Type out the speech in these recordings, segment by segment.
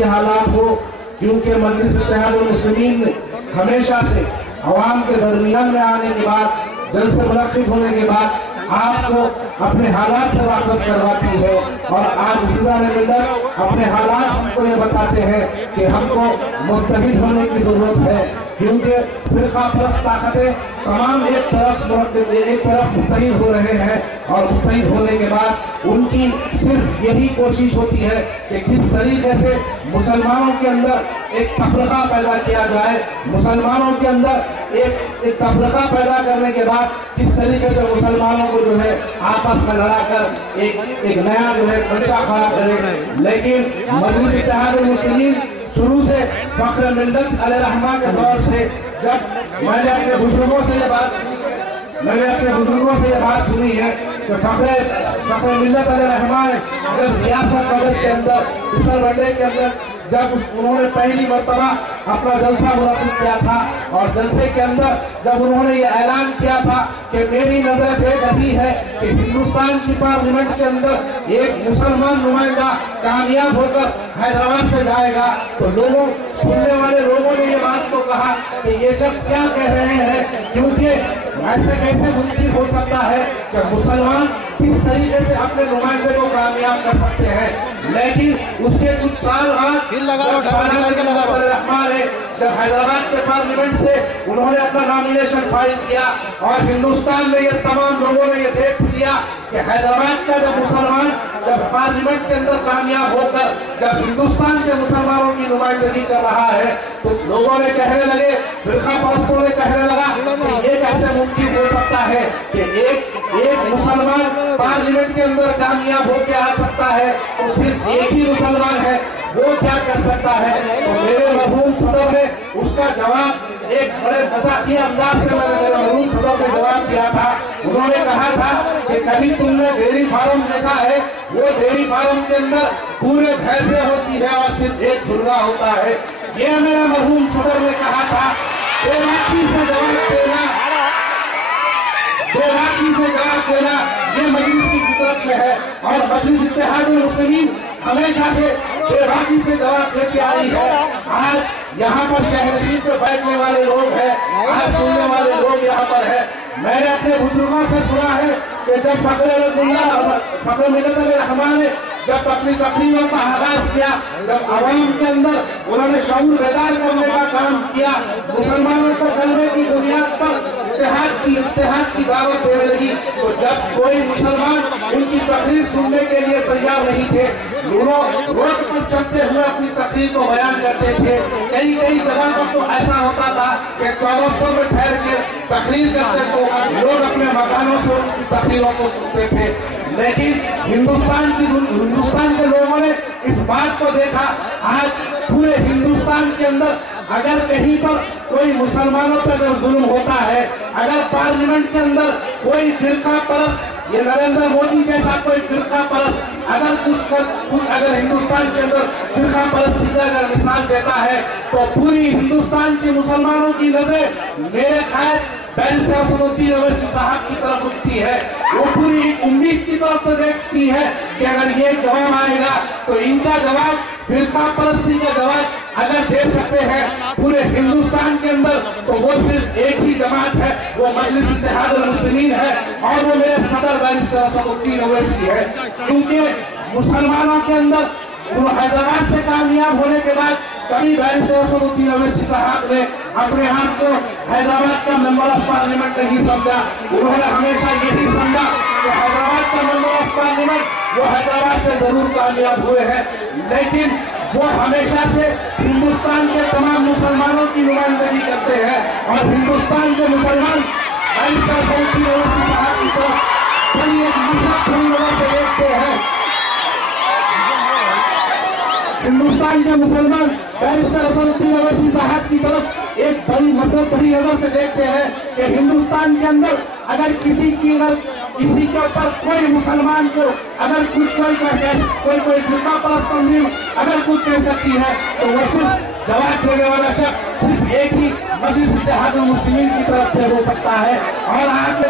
की हालात हो, क्योंकि मजलिस-ए-इत्तेहादुल मुस्लिमीन ने हमेशा से अवाम के दरमियान में आने के बाद, जलसे मुनक्किद होने के बाद आपको अपने हालात से वाकिफ करवाती है। और आज सिज़ार मिल्लत अपने हालात हमको ये बताते हैं कि हमको मुत्तहिद होने की जरूरत है, क्योंकि फिरका परस्त ताकतें तमाम एक तरफ मुत्तहिद हो रहे हैं और मुत्तहिद होने के बाद उनकी सिर्फ यही कोशिश होती है कि किस तरीके से मुसलमानों के अंदर एक तफरका पैदा किया जाए, मुसलमानों के अंदर एक तफरका पैदा करने के बाद किस तरीके से मुसलमानों को जो है आपस में लड़ाकर एक नया जो है मंशा खड़ा करे। लेकिन मजलिस-ए-इत्तेहादुल मुस्लिमीन शुरू से फख्र मिल्लत अलैहिर्रहमा के दौर से, जब मैंने अपने बुजुर्गों से ये बात सुनी है कि फख्र मिल्लत अलैहिर्रहमा ने अगर सियासत बजट के अंदर, फिसल वनडे के अंदर जब उन्होंने पहली मर्तबा अपना जलसा मुनक्किद किया था और जलसे के अंदर जब उन्होंने ये ऐलान किया था कि मेरी नजर बेगती है कि हिंदुस्तान की पार्लियामेंट के अंदर एक मुसलमान नुमाइंदा कामयाब होकर हैदराबाद से जाएगा, तो लोगों, सुनने वाले लोगों ने ये बात तो कहा कि ये शख्स क्या कह रहे हैं, क्योंकि ऐसे कैसे मुमकिन हो सकता है कि मुसलमान किस तरीके से अपने नुमाइंदे को कामयाब कर सकते हैं। लेकिन उसके कुछ साल बाद जब हैदराबाद के पार्लियामेंट से उन्होंने अपना नॉमिनेशन फाइल किया और हिंदुस्तान में ये तमाम लोगों ने ये देख लिया कि हैदराबाद का जब मुसलमान जब पार्लियामेंट के अंदर कामयाब होकर जब हिंदुस्तान के मुसलमानों की नुमाइंदगी कर रहा है, तो लोगों ने कहने लगे, फिरका परस्तों ने कहने लगा कि ये कैसे मुमकिन हो सकता है कि एक मुसलमान पार्लियामेंट के अंदर कामयाब होकर आ सकता है, तो सिर्फ एक ही मुसलमान है, वो क्या कर सकता है। तो मेरे मरहूम सदर ने उसका जवाब एक बड़े मजाकिया अंदाज से मैंने मेरे मरहूम सदर ने जवाब दिया था। उन्होंने कहा था कि कभी तुमने डेयरी फार्म देखा है, वो डेयरी फार्म के अंदर पूरे भैंसें होती है और सिर्फ एक मुर्गा होता है। ये मेरे मरहूम सदर ने कहा था। बेबाकी से जवाब देना ये मजलिस की फितरत में है और मजलिस-ए-इत्तेहादुल मुस्लिमीन हमेशा से बेबाकी से जवाब देती आ रही है। आज यहाँ पर शहरनशीन पे बैठने वाले लोग हैं, आज सुनने वाले लोग यहाँ पर है। मैंने अपने बुजुर्गों से सुना है कि जब फख्र मिल्लत अलैहिर्रहमा ने जब अपनी तकरीरों का आगाज किया, जब आवाम के अंदर उन्होंने शऊर बेदार करने का काम किया, मुसलमानों को कलमे की बुनियाद पर इत्तेहाद की दावत देने लगी, तो जब कोई मुसलमान उनकी तकरीर सुनने के लिए तैयार नहीं थे, लोग रोड पर चलते हुए अपनी तकरीर को बयान करते थे। कई जगह पर तो ऐसा होता था कि चौरस्तों में ठहर के तकरीर करते तो लोग अपने मकानों से उनकी तकरीरों को सुनते थे। लेकिन हिंदुस्तान के लोगों ने इस बात को देखा। आज पूरे हिंदुस्तान के अंदर अगर कहीं पर कोई मुसलमानों पर अगर जुल्म होता है, अगर पार्लियामेंट के अंदर कोई फिरका परस्त, ये नरेंद्र मोदी जैसा कोई फिरका परस्त अगर कुछ अगर हिंदुस्तान के अंदर फिरका परस्ती की अगर मिसाल देता है, तो पूरी हिंदुस्तान के मुसलमानों की नजरें मेरे ख्याल बैरिस्टर सकुंदर ओवैसी साहब की तरफ उठती है। वो पूरी उम्मीद की तरफ तो देखती है कि अगर ये जवाब आएगा तो इनका जवाब फिरका परस्ती का जवाब अगर दे सकते हैं पूरे हिंदुस्तान के अंदर, तो वो सिर्फ एक ही जमात है, वो मजलिस-ए-इत्तेहादुल मुस्लिमीन है और वो मेरे सदर बैरिस्टर सकुंदर ओवैसी है। क्योंकि मुसलमानों के अंदर हैदराबाद से कामयाब होने के बाद कभी बैरिस्टर सकुंदर ओवैसी साहब ने अपने आप को हैदराबाद का मेंबर ऑफ पार्लियामेंट नहीं समझा। उन्होंने हमेशा यही समझा कि हैदराबाद का मेंबर ऑफ पार्लियामेंट वो हैदराबाद से जरूर कामयाब हुए हैं, लेकिन वो हमेशा से हिंदुस्तान के तमाम मुसलमानों की नुमाइंदगी करते हैं और हिंदुस्तान के मुसलमान बैरिस्टर सकुंदर ओवैसी साहब की तरफ बड़ी एक भरी नजर से देखते हैं। हिंदुस्तान के मुसलमान बैरिस्टर सकुंदर ओवैसी साहब की तरफ एक बड़ी नजर से देखते हैं कि हिंदुस्तान के अंदर अगर किसी के ऊपर कोई मुसलमान को अगर कुछ कोई फिरका परस्त तंजीम अगर कुछ कह सकती है, तो वो सिर्फ जवाब देने वाला शख्स सिर्फ एक ही मजलिस-ए-इत्तेहादुल मुस्लिमीन की तरफ से हो सकता है। और आपने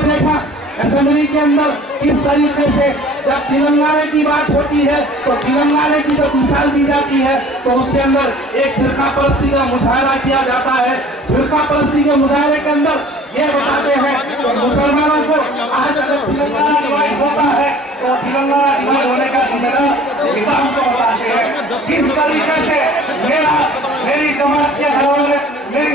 देखा असेंबली के अंदर किस तरीके से जब तेलंगाना की बात होती है तो तेलंगाना की जब मिसाल दी जाती है तो उसके अंदर एक फिरका परस्ती का मुजाहरा किया जाता है। फिरका परस्ती के मुजाहरे के अंदर ये बताते हैं तो मुसलमानों को आज अगर तेलंगाना डिवाइड होता है तो तेलंगाना डिवाइड होने का जिम्मेदार इस्लाम को बताते हैं। किस तरीके से मेरी जमात के हवाले मेरी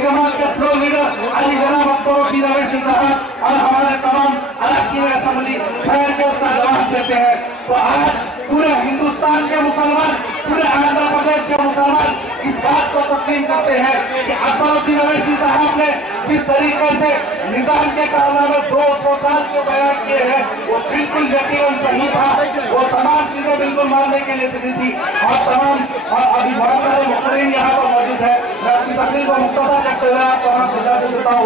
जमात के फ्लो लीडर अली जनाब अकबरुद्दीन साहब और हमारे तमाम अरकान असेंबली खैर के उसका जवाब देते हैं। तो आज पूरे हिंदुस्तान के मुसलमान, पूरे आंध्र प्रदेश के मुसलमान इस बात को तस्लीम करते हैं कि अकबरुद्दीन अवैसी साहब ने जिस तरीके से निजाम के कारनामे 200 साल के बयान किए हैं वो बिल्कुल यकीनन सही था। वो तमाम चीजें बिल्कुल मानने के लिए थी और तमाम अभी बहुत सारे मुख्तरीन यहाँ पर मौजूद है। मैं अपनी तकरीर को मुख्तसर करते हुए आप तमाम से इजाजत देता हूँ।